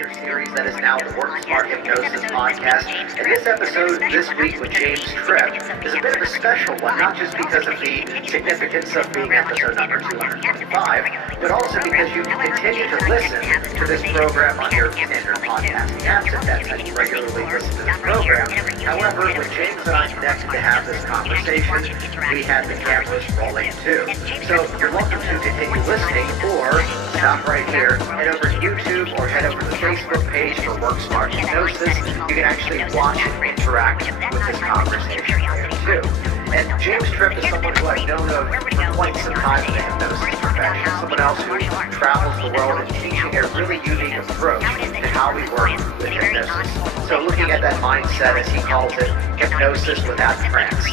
8-year series that is now the Work Smart Hypnosis podcast. And this episode this week with James Tripp is a bit of a special one, not just because of the significance of being episode number 225, but also because you can continue to listen to this program on your standard podcasting apps if that's how you regularly listen to this program. However, when James and I connected to have this conversation, we had the cameras rolling too. So you're welcome to continue listening or stop right here, head over to YouTube or head over to the Facebook page for Work Smart Hypnosis. You can actually watch and interact with this conversation there too. And James Tripp is someone who I've known of for quite some time in the hypnosis profession, someone else who travels the world and teaching a really unique approach to how we work with hypnosis. So looking at that mindset, as he calls it, hypnosis without trance,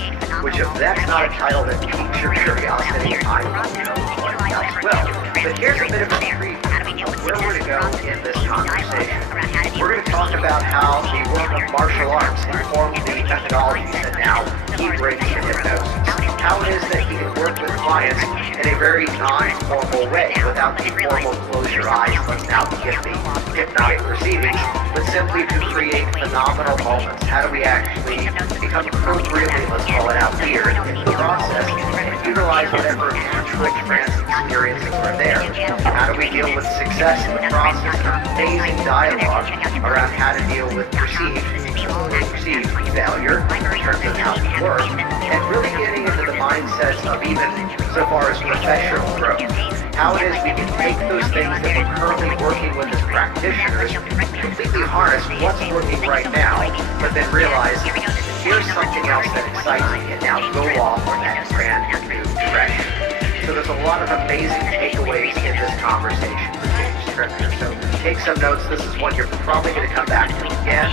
which if that's not a title that piques your curiosity, I don't know what else will. But here's a bit of a preview of where we're going to go in this conversation. We're going to talk about how the world of martial arts informed the methodologies that now he brings to hypnosis. How it is that he can work with clients in a very non-formal way, without the formal close your eyes, let's now begin the hypnotic proceedings, but simply to create phenomenal moments. How do we actually become appropriately, let's call it out, weird in the process, and utilize whatever natural trance experiences are there? How do we deal with success in the process? Amazing dialogue around how to deal with perceived failure in terms of how we work, and really getting into the mindsets of even so far as professional growth. How it is we can take those things that we're currently working with as practitioners, completely harness what's working right now, but then realize here's something else that excites me, and now go off on that brand new direction. So there's a lot of amazing takeaways in this conversation for James Tripp. So take some notes. This is one you're probably going to come back to again.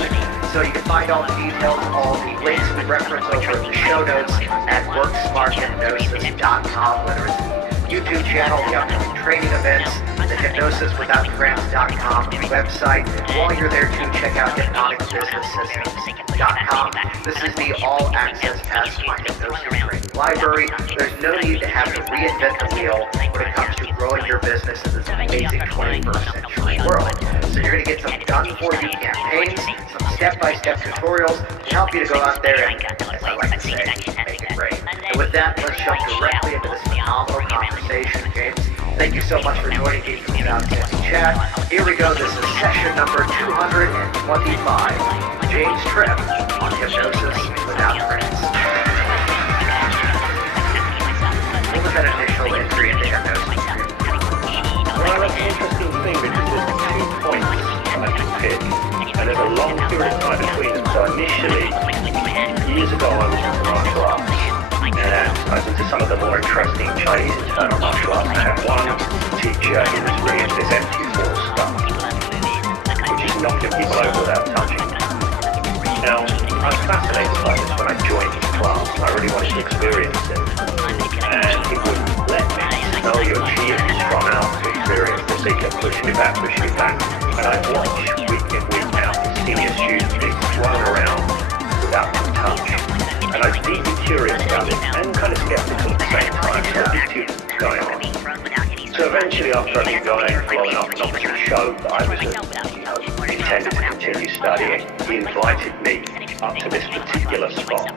So you can find all the details, all the links we reference over in the show notes at worksmarthypnosis.com, whether it's the YouTube channel, the upcoming training events, the hypnosiswithoutgrants.com website. While you're there too, check out hypnoticbusinesssystems.com. This is the all-access Ask My Hypnosis training library. There's no need to have to reinvent the wheel when it comes to growing your business in this amazing 21st century world. So you're going to get some done-for-you campaigns, some step-by-step tutorials to help you to go out there and, as I like to say, make it rain. And with that, let's jump directly into this phenomenal conversation, James. Thank you so much for joining me for the Outstanding Chat. Here we go. This is session number 225. James Tripp on Hypnosis Without Trance. What was that initial entry into hypnosis? Well, that's an interesting thing because there's 2 points I can pick, and there's a long period of time between them. So initially, years ago, I was into martial arts, and I was into some of the more interesting Chinese internal martial arts. I had one teacher who was really into this empty force stuff, which is knocking people over without touching. Now, I was fascinated by this when I joined his class, and I really wanted to experience it. And he wouldn't let me. No, your chi is strong out to experience this. He kept pushing me back. And I'd watch week in, week out, senior students being thrown around without touch. And I was deeply curious about it, and kind of skeptical at the same time. So these two things going on. So eventually, after I'd been going long enough, and obviously showed that I was intended to continue studying, he invited me up to this particular spot,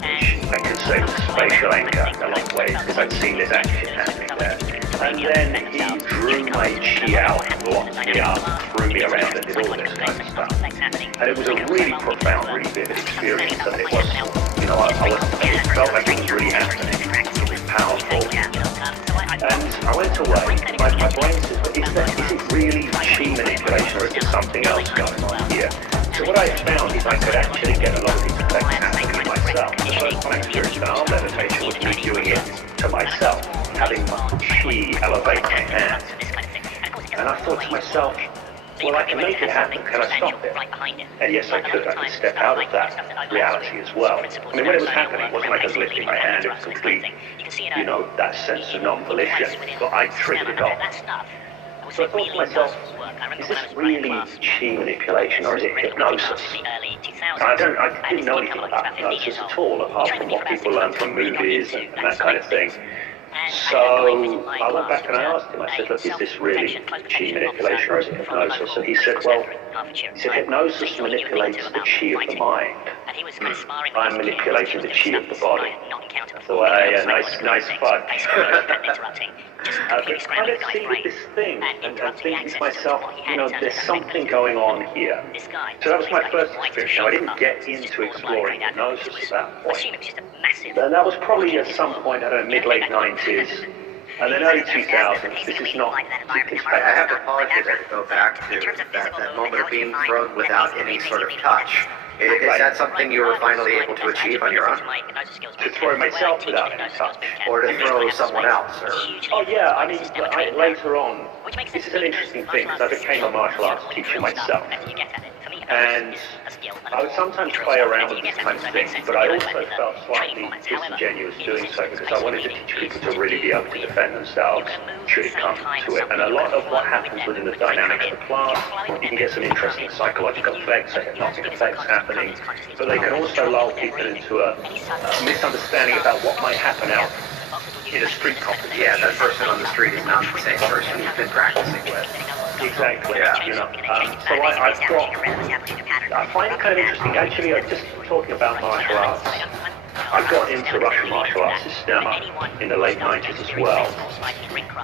which I could say was spatial anchor in a lot of ways, because I'd seen this action happening there. And then he drew my chi out, locked me up, threw me around, and did all this kind of stuff. And it was a really profound, really vivid experience, and it was, I felt like it was really happening. It was powerful. And I went away, my brain says, is it really chi manipulation, or is there something else going on here? So what I found is I could actually get a lot of these effects happening myself. The first time I experienced an arm meditation was me doing it to myself, having my chi elevate my hand. And I thought to myself, well, I can make it happen. Can I stop it? And yes, I could. I could step out of that reality as well. I mean, when it was happening, it wasn't like I was lifting my hand. It was complete, that sense of non-volition. But I triggered it off. So I thought to myself, is this really chi manipulation, or is it hypnosis? And I didn't know anything about hypnosis at all, apart from what people learn from movies and that kind of thing. So I went back and I asked him, I said, look, is this really chi manipulation or is it hypnosis? And he said, well, hypnosis manipulates the chi of the mind. I'm manipulating the chi of the body. So a nice fudge. But kind of see with this thing and thinking to myself, there's something going on here. So that was my first experience. Now, I didn't get into exploring hypnosis at that point. And that was probably at some point, I don't know, mid-late 90s. And then early 2000s, this is not... I have to pause here to go back to that moment of being thrown without any sort of touch. Is that something you were finally able to achieve on your own? To throw myself without any touch. Or to throw someone else? Or... Oh yeah, I mean, later on, this is an interesting thing, because I became a martial arts teacher myself. And I would sometimes play around with this kind of thing, but I also felt slightly disingenuous doing so because I wanted to teach people to really be able to defend themselves should it come to it. And a lot of what happens within the dynamic of the class, you can get some interesting psychological effects, hypnotic effects happening, but they can also lull people into a misunderstanding about what might happen out in a street competition. Yeah, that person on the street is not the same person you've been practicing with. Exactly, yeah. So I find it kind of interesting. Actually, just talking about martial arts, I got into Russian martial arts systema in the late 90s as well.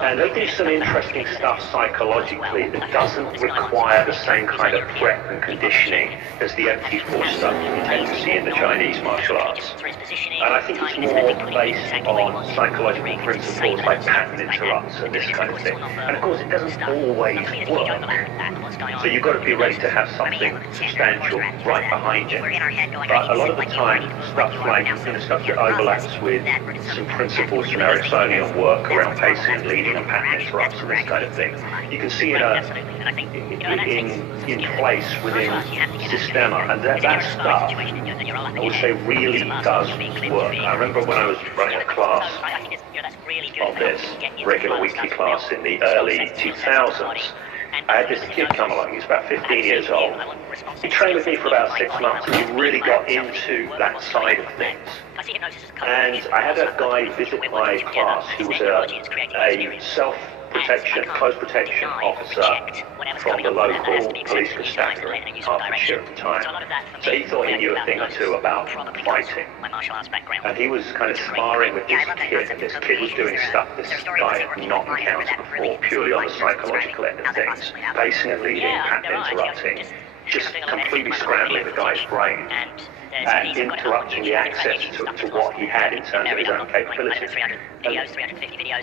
And they do some interesting stuff psychologically that doesn't require the same kind of prep and conditioning as the empty force stuff you tend to see in the Chinese martial arts. And I think it's more based on psychological principles like pattern interrupts and this kind of thing. And of course, it doesn't always work. So you've got to be ready to have something substantial right behind you. But a lot of the time, stuff that overlaps with some principles from Ericksonian work around pacing and leading and pattern interrupts and this kind of thing, you can see in place within Systema, and that stuff, I would say, really does work. I remember when I was running a class of this, regular weekly class in the early 2000s, I had this kid come along, he was about 15 years old. He trained with me for about 6 months and he really got into that side of things. And I had a guy visit my class who was a self-protection, close protection officer from the local police constabulary in Hertfordshire at the time. So he thought he knew a thing or two about fighting. And he was kind of sparring with this kid, and this kid was doing stuff this guy had not encountered before, purely on the psychological end of things. Pacing and leading, pattern interrupting, just completely scrambling the guy's brain and interrupting the access to what he had in terms of his own capabilities. And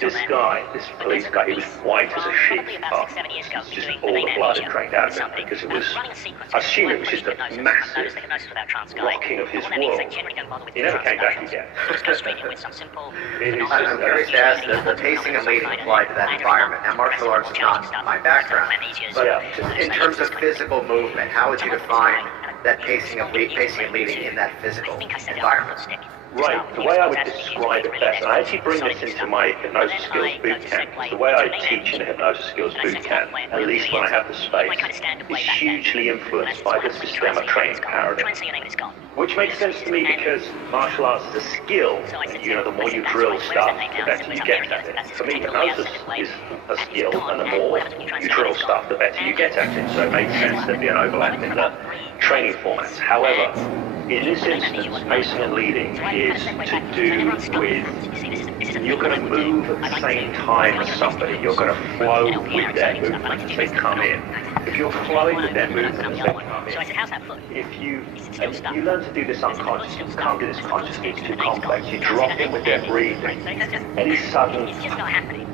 this guy, this police guy, he was white as a sheet after just all the blood had drained out of him because it was, I assume it was just a massive rocking of his world. He never came back again. I'm curious to ask the pacing and leading applied to that environment. Now, martial arts is not my background, but in terms of physical movement, how would you define that pacing and leading in that physical environment? Right, the way I would describe it best, and I actually bring this into my hypnosis skills boot camp, the way I teach in a hypnosis skills boot camp, at least when I have the space, is hugely influenced by the systemic training paradigm. Which makes sense to me because martial arts is a skill, and the more you drill stuff, the better you get at it. For me, hypnosis is a skill, and the more you drill stuff, the better you get at it. So it makes sense there'd be an overlap in the training formats. However, in this instance, pacing and leading is to do with, you're going to move at the same time as somebody. You're going to flow with their movement as they come in. If you're flowing with their movement as they come in, if you learn to do this unconsciously, you can't do this consciously, it's too complex. You drop in with their breathing. Any sudden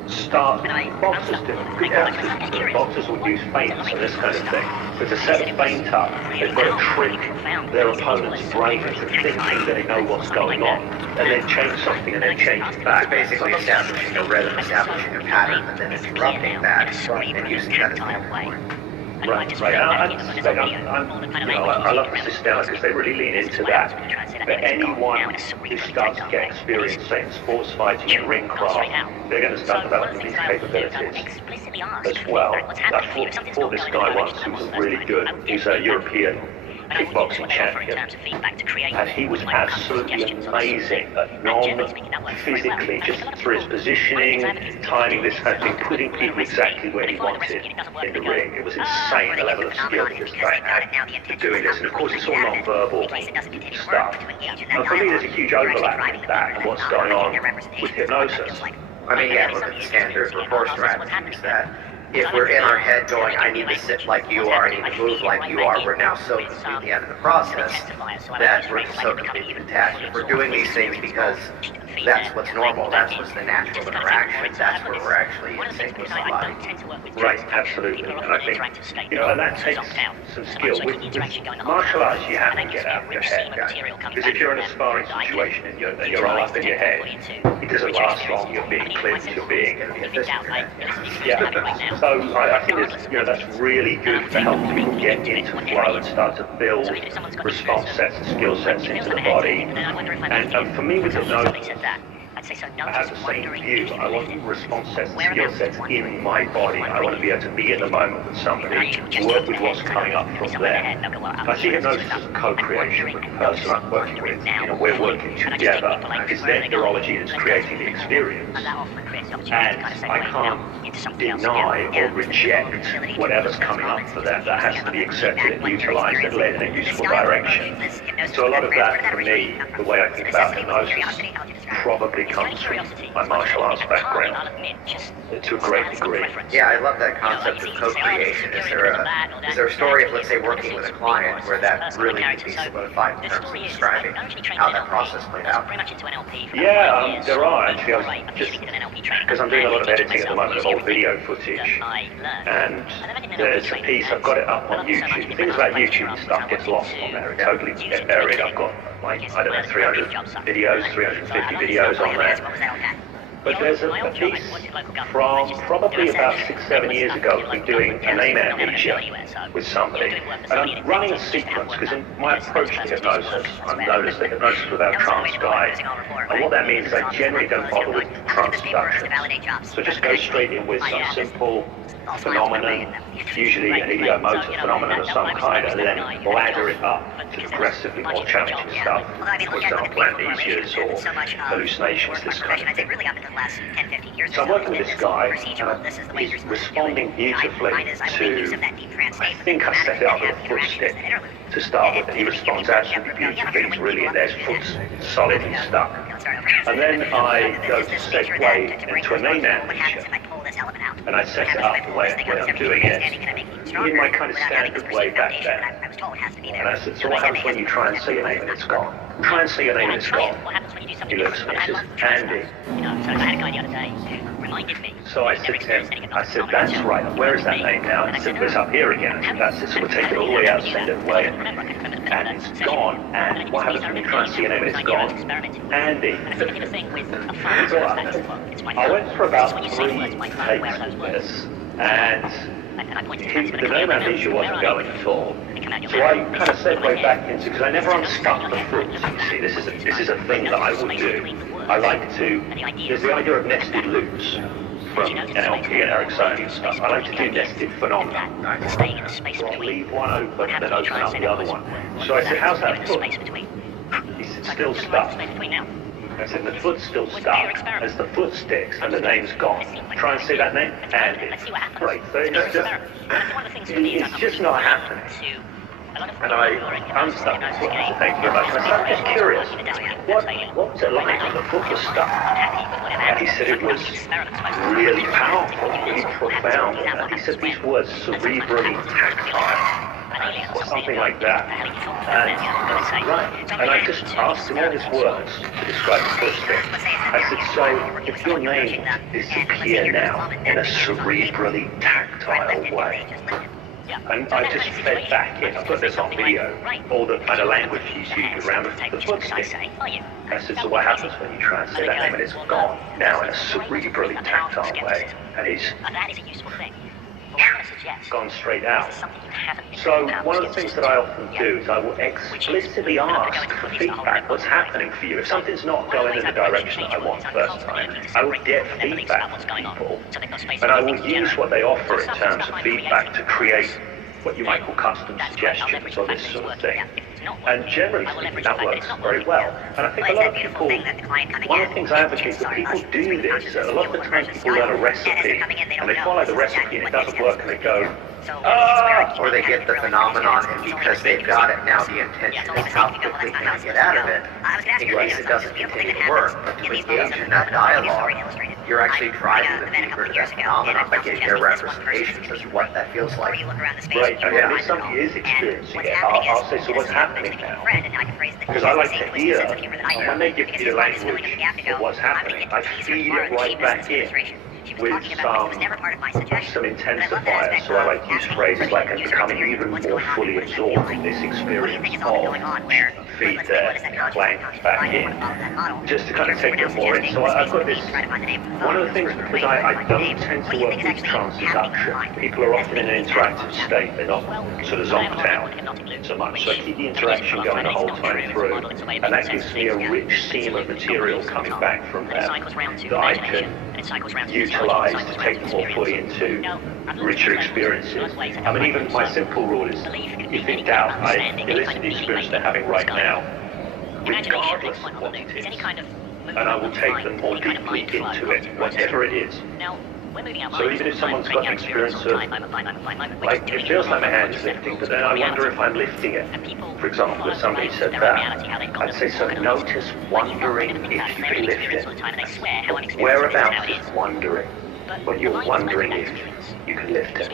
start, boxers do it. Boxers will use feints and this kind of thing. But to set a feint up, they've got to trick their opponent's brain into thinking that they know what's going on, and then change something and then change it back. So basically establishing a rhythm, establishing a pattern, and then interrupting that and using that as a point. Right. I love the system because they really lean into that. But anyone who starts to get experience, say, in sports fighting and ring craft, they're going to start developing these capabilities as well. I fought this guy once who was really good. He's a European kickboxing champion, and he was absolutely amazing at non-physically, just through his positioning, timing this kind of thing, putting people exactly where he wanted in the ring. It was insane, the level of skill that this guy had to doing this, and of course it's all non-verbal stuff. And for me there's a huge overlap with that and what's going on with hypnosis. I mean, yeah, look at the standard reverse strategies that if we're in our head going, I need to sit like you are, I need to move like you are, we're now so completely out of the process that we're so completely detached. If we're doing these things because that's what's normal, that's what's the natural interaction, that's where we're actually in sync with somebody. Right, absolutely. And I think, and that takes some skill. With martial arts, you have to get out of your head, guys. Because if you're in a sparring situation and you're all up in your head, it doesn't last long. You're being clinched, you're being yeah. So I think that's really good to help people get into flow and start to build response sets and skill sets into the body. And for me with hypnosis, I have the same view. I want response sets and skill sets in my body. I want to be able to be in the moment with somebody, work with what's coming up from there. I see hypnosis as a co-creation with the person I'm working with. We're working together. It's their neurology that's creating the experience. And I can't deny or reject whatever's coming up for them. That has to be accepted and utilized and led in a useful direction. So a lot of that, for me, the way I think about hypnosis, probably comes from my martial arts background to a great degree. Yeah, I love that concept of co-creation. Is there a story of, let's say, working with a client where that really could be solidified in terms of describing how that process played out? Yeah, there are actually. I was just because I'm doing a lot of editing at the moment of old video footage, and there's a piece, I've got it up on YouTube. The thing about YouTube, stuff gets lost on there, it totally gets buried. I've got like, 300 videos, 350 videos on there. But there's a piece from probably about 6-7 years ago. I've been doing a name amnesia with somebody. And I'm running a sequence, because in my approach to hypnosis, I'm known as the Hypnosis Without Trance guy. And what that means is I generally don't bother with trance productions. So just go straight in with some simple phenomenon, usually a motor phenomenon of some kind, and then ladder it up to progressively more challenging stuff. For example, amnesias or hallucinations, this kind of thing. So I'm working with this guy, and he's responding beautifully to, I think I set it up with a foot stick to start with, and he responds absolutely beautifully. He's really in there, his foot's solid, he's stuck. And then I go to segue into a name amnesia, and I set it up the way I'm doing it in my kind of standard way back then. And I said, so what happens when you try and say your name and it's gone? Try and say your name and it's gone. He looks at me and says, Andy. So I said to him, that's right, and where is that name now? And he said, well, it's up here again. I said, that's it, so we'll take it all the way out, send it away. And it's gone. And what happens when you try and see your name and it's gone? Andy. So I went for about 3 takes of this, and the name amnesia wasn't going at all. So I kind of segued back into, because I never unstuck the foot, you see, this is a thing that I would do. I like to, there's the idea of nested loops from NLP and Ericksonian stuff. I like to do nested phenomena. So I'll leave one open and then open up the other one. So I said, how's that foot? He said, still stuck. I said, the foot's still stuck. As the foot sticks and the name's gone. Try and say that name, Andy. Right, so it's just not happening. And I unstuck the foot. Thank you very much. And I said, I'm just curious, what was it like when the foot was stuck? And he said it was really powerful, really profound. And he said these words, cerebrally tactile, or something like that. And right. And I just asked him all his words to describe the foot stick. I said, so if your name disappear now in a cerebrally tactile way, and I just fed back in, I put this on video, all the kind of language he's used around the foot stick. I said, so what happens when you try and say that name and it's gone now in a cerebrally tactile way? And he's gone straight out. So one of the things that I often do is I will explicitly ask for feedback. What's happening for you? If something's not going in the direction that I want the first time, I will get feedback from people, and I will use what they offer in terms of feedback to create what you might call custom suggestions or this sort of thing. And generally speaking, that works very well. And I think a lot of people, one of the things I advocate that people do this, a lot of the time people learn a recipe and they follow the recipe and it doesn't work and they go, or they get the phenomenon, and because they've got it, now the intention is how quickly can I get out of it, in case it doesn't continue to work. But to engage in that dialogue, you're actually driving them deeper to that phenomenon by getting their representations as to what that feels like. right, and if somebody is experiencing it, I'll say, so what's happening now? Because I like to hear, and when they give me the language of what's happening, I feed it right back in with some intensifiers. So I like to use phrases like I'm becoming even more fully absorbed in this experience of feed their blank back in, just to kind of take them more in. So I've got this, one of the things, because I don't tend to work with trance induction, people are often in an interactive state, they're not sort of zonked out so much, so I keep the interaction going the whole time through, and that gives me a rich seam of material coming back from them that I can utilize to take them more fully into richer experiences. I mean, even my simple rule is, if in doubt, I elicit the experience they're having right now, regardless of what it is, and I will take them more deeply into it, whatever it is. So even if someone's got an experience of, like, it feels like my hand is lifting, but then I wonder if I'm lifting it. For example, if somebody said that, I'd say, so notice wondering if you can lift it. Whereabouts is wondering? When you're wondering if you can lift it.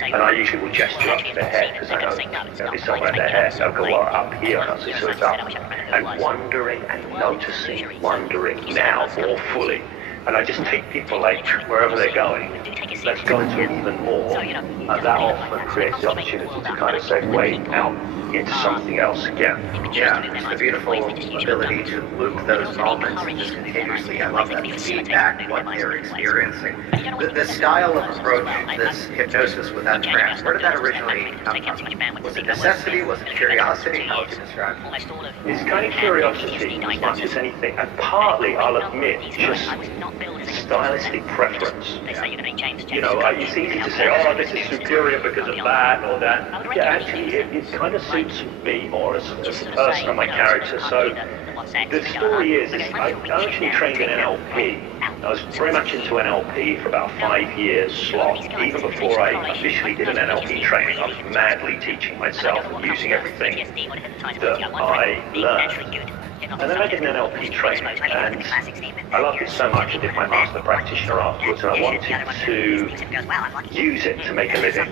And I usually will gesture up to their head, because I know there'll be somewhere in their head. They'll go, well, up here, and I'll say, so it's up. And wondering and noticing, wondering now more fully. And I just take people, like, wherever they're going, let's go into it even more. And that often creates the opportunity to kind of segue out into something else again. Yeah, it's the beautiful ability to loop those moments just continuously. I love that feedback, what they're experiencing. The style of approach, this hypnosis with that trance, where did that originally come from? Was it necessity? Was it curiosity? How would you describe it? It's kind of curiosity as much as anything, and partly, I'll admit, just stylistic preference. You know, it's easy to say, oh, this is superior because of that or that. Yeah, actually, it kind of suits me more as a person and my character. So the story is I actually trained in NLP. I was very much into NLP for about 5 years slot. Even before I officially did an NLP training, I was madly teaching myself and using everything that I learned. And then I did an NLP training, and I loved it so much I did my master practitioner afterwards, and I wanted to use it to make a living.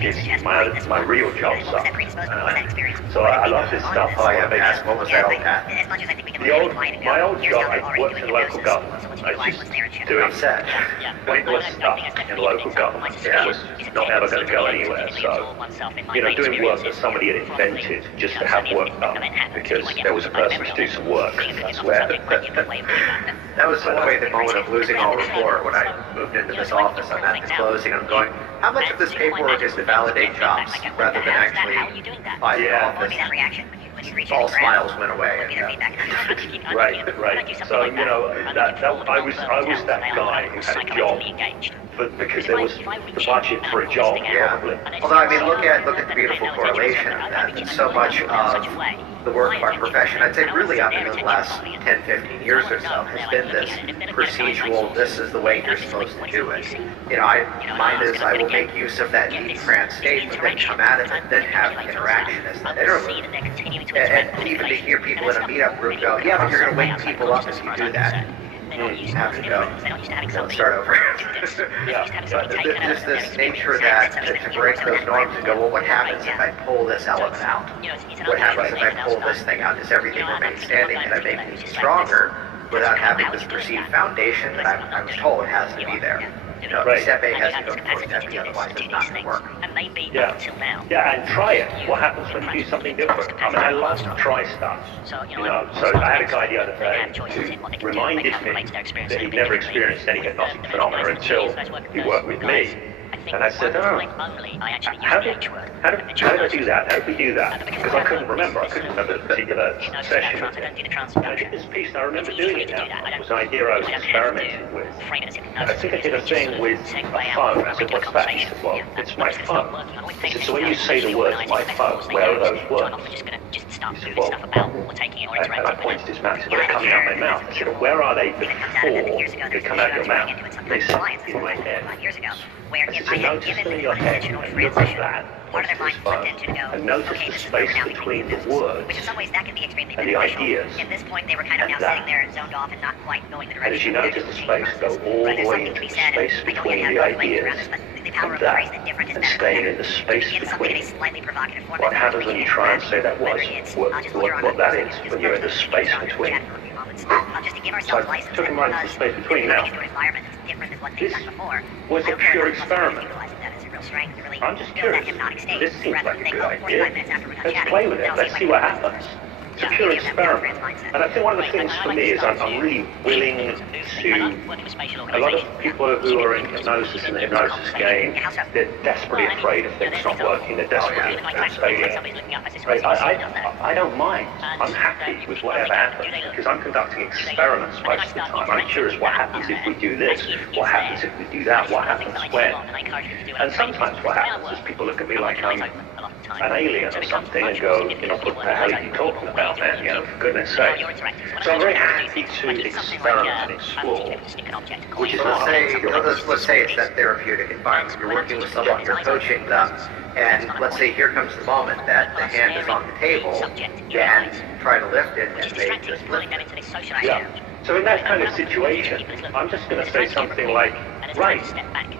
It's my real job stuff. So I love this stuff. I have asked, what was that old hat? My old job, I worked in local government. I was just doing pointless stuff in local government. It was not ever going to go anywhere. So, you know, doing work that somebody had invented just to have work done, because there was a person to do some work. That's where. That was in a way the moment of losing all rapport when I moved into this office. I'm at this closing. I'm going, how much of this paperwork is to validate jobs rather than actually buy the office? All smiles went away. Right. So, you know, I was that guy who had a job, but because there was the budget for a job, probably. Although, I mean, look at the beautiful correlation of that. So much of the work of our profession, I'd say really up in the last 10, 15 years or so, has been this procedural, this is the way you're supposed to do it. You know, mine is I will make use of that deep trance state, but then come at it and then have the interaction as that interlude. And even to hear people in a meetup group go, yeah, but you're going to wake people up if you do that. You have to go. Let's start over. Just this nature that to break those norms and go, well, what happens if I pull this element out? What happens if I pull this thing out? Does everything remain standing? Can I make it stronger without having this perceived foundation that I was told has to be there? You know, step A has to go before step B, otherwise it's not going to work. Yeah, and try it. What happens when you do something different? I mean, I love to try stuff. You know, so I had a guy the other day who reminded me that he'd never experienced any hypnotic phenomena until he worked with me. And I said, how did I do that? How did we do that? Because I couldn't remember. I couldn't remember the particular session. And I did this piece, and I remember doing it now. It was an idea I was experimenting with. And I think I did a thing with a phone. I said, what's that? He said, well, it's my phone. I said, so when you say the words my phone, where are those words? He said, well, and I pointed his mouth. He said, they're coming out my mouth. I said, well, where are they before they come out your mouth? They sit in my head. I said, so notice them in your head and look at that. Watch this phone. And notice the space between the words and the ideas. And that. And as you notice the space, go all the way into the space between the ideas and that, and staying in the space between. What happens when you try and say that was, what that is, when you're in the space between. So I took him right into the space between now. This was a pure experiment. I'm just curious. This seems like a good idea. Let's play with it. Let's see what happens. It's a pure experiment. And I think one of the things for me is I'm really willing to... A lot of people who are in hypnosis, in the hypnosis game, they're desperately afraid of things not working. They're desperately afraid of failure. Right? I don't mind. I'm happy with whatever happens because I'm conducting experiments most of the time. I'm curious what happens if we do this, what happens if we do that, what happens when. And sometimes what happens is people look at me like I'm an alien or something and go, what the hell are you talking about, man? For goodness sake. So I'm very happy to experiment and explore. Which is let's say it's that therapeutic environment. You're working with someone, you're coaching them, and let's say here comes the moment that the hand is on the table, and try to lift it, and they just lift it. Yeah. So in that kind of situation, I'm just going to say something like, right,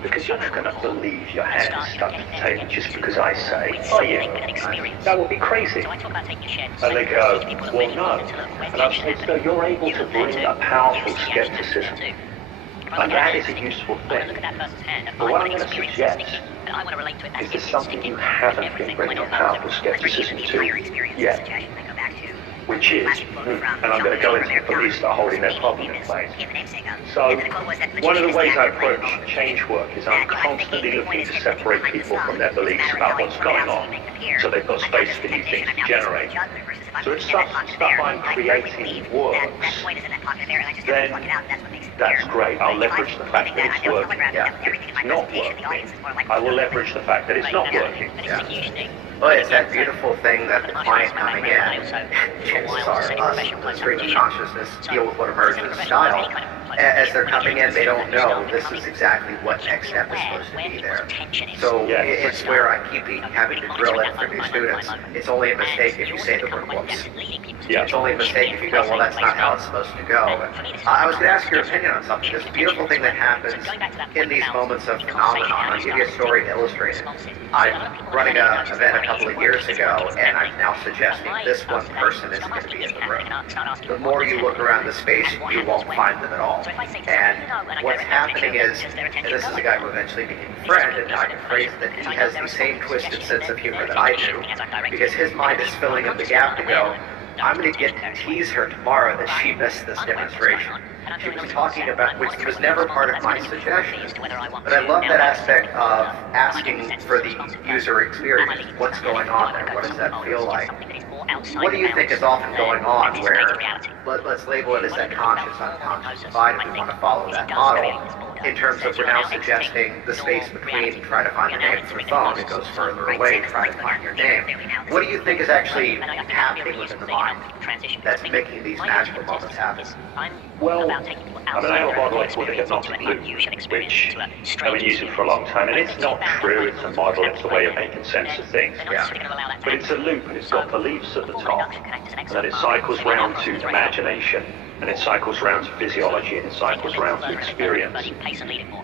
because you're not going to believe your hand's stuck to the table just because I say, oh yeah, that would be crazy. And they go, well no. And I'll say, so you're able to bring a powerful skepticism. And that is a useful thing. But what I'm going to suggest is there's something you haven't been bringing a powerful skepticism to yet. Which is, and I'm going to go into the police that are holding their problem in place. So, one of the ways I approach change work is I'm constantly looking to separate people from their beliefs about what's going on, so they've got space for new things to generate. So if stuff I'm creating works, then that's great. I'll leverage the fact that it's working. If it's not working, I will leverage the fact that it's not working. Well, it's that beautiful thing that the client coming in, chances are us, stream of consciousness, deal with what emerges as style. As they're coming in, they don't know this is exactly what next step is supposed to be there. So it's where I keep having to drill it for new students. It's only a mistake if you say the word whoops. It's only a mistake if you go, well, that's not how it's supposed to go. I was going to ask your opinion on something. This beautiful thing that happens in these moments of phenomenon. I'll give you a story to illustrate it. I'm running an event a couple of years ago, and I'm now suggesting this one person isn't going to be in the room. The more you look around the space, you won't find them at all. And what's happening is, and this is a guy who eventually became a friend, and I can phrase that he has the same twisted sense of humor that I do, because his mind is filling in the gap to go, I'm going to get to tease her tomorrow that she missed this demonstration. She was talking about, which was never part of my suggestion, but I love that aspect of asking for the user experience. What's going on there? What does that feel like? What do you think is often going on where, let's label it as that conscious, unconscious divide if we want to follow that model, in terms of we're now suggesting the space between try to find the name of your phone, it goes further away, try to find your name. What do you think is actually happening within the mind that's making these magical moments happen? Well, I mean, I have a model I call the hypnotic loop, which I've been using for a long time, and it's not true, it's a model, it's a way of making sense of things. But it's a loop, and it's got beliefs at the top, and then it cycles round to imagination, and it cycles around to physiology, and it cycles around to experience.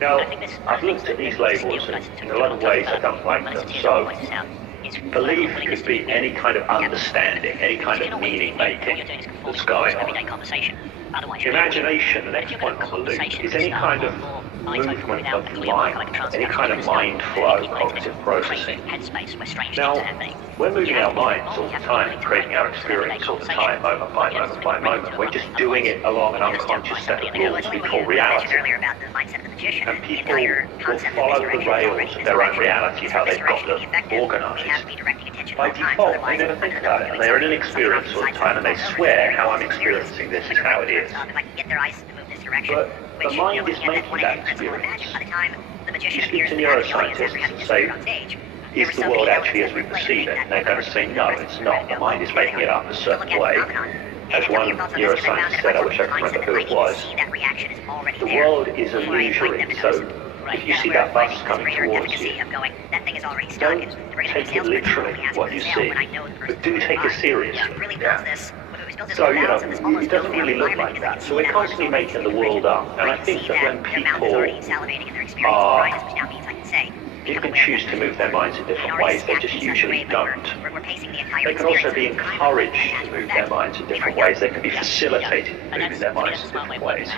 Now, I've looked at these labels, and in a lot of ways I don't like them, so Belief could be any kind of understanding, any kind of meaning making that's going on. Imagination, the next point on the loop, is any kind of movement of the mind, any kind of mind flow, cognitive processing. Now, we're moving our minds all the time and creating our experience all the time, moment by moment by moment. We're just doing it along an unconscious set of rules we call reality. And people will follow the rails of their own reality, how they've got them organised. By default, they never think about it, and they're in an experience all the time, and they swear how I'm experiencing this is how it is. But the mind is making that experience. You speak to neuroscientists and say, is the world actually as we perceive it? And they're going to say, no, it's not. The mind is making it up a certain way. As one neuroscientist said, I wish I could remember who it was, the world is illusory, so if you see that bus coming towards you, don't take it literally, what you see, but do take it seriously. Yeah. So, it doesn't really look like that. So we're constantly making the world up, and I think that when people can choose to move their minds in different ways, they just usually don't. They can also be encouraged to move their minds in different ways. They can be facilitated in moving their minds in different ways.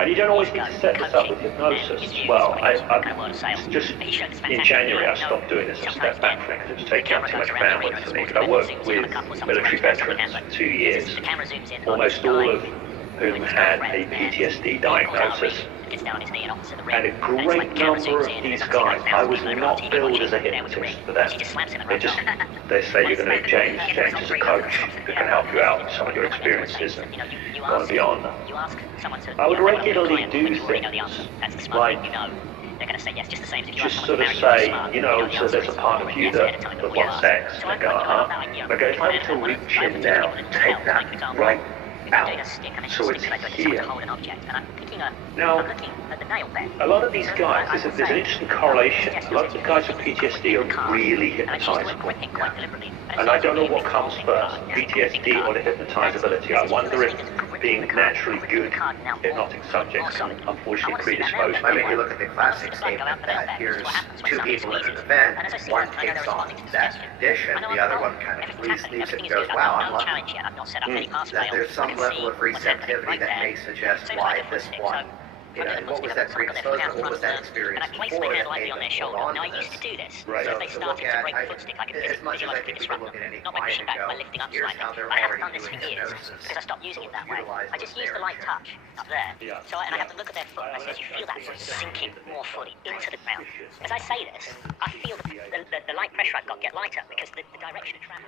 And you don't always need to set this up with hypnosis as well. Just in January, I stopped doing this. I stepped back from it because it was taking up too much bandwidth for me. But I worked with military veterans for 2 years, almost all of whom had a PTSD diagnosis. And a great number of these guys, I was not billed as a hypnotist for them. They say you're going to meet James. James is a coach who can help you out with some of your experiences and go and beyond. I would regularly do things like just sort of say, so there's a part of you that wants sex. And I go, okay, if I were to reach in now and take that right out, so it's here. Now, a lot of these guys, there's an interesting correlation. A lot of the guys with PTSD are really hypnotizable. And I don't know what comes first, PTSD or the hypnotizability. I wonder if being naturally good hypnotic subjects unfortunately predisposed to I mean, it. you look at the classic statement that here's two people at an event, one takes on that condition, the other one kind of leaves it and goes, wow, I'm lucky. That there's some level of receptivity that may suggest why this one, what was that predisposement, what was that experience before that made them hold on to this. Right. So to look at, as much as I think we can look at any client and go, here's how they're already doing hypnosis. Because I stopped using it that way. I just use the light touch up there. Yeah. So and I have to look at their foot and I say, you feel that foot sinking more fully into the ground. As I say this, I feel the light pressure I've got get lighter because the direction of travel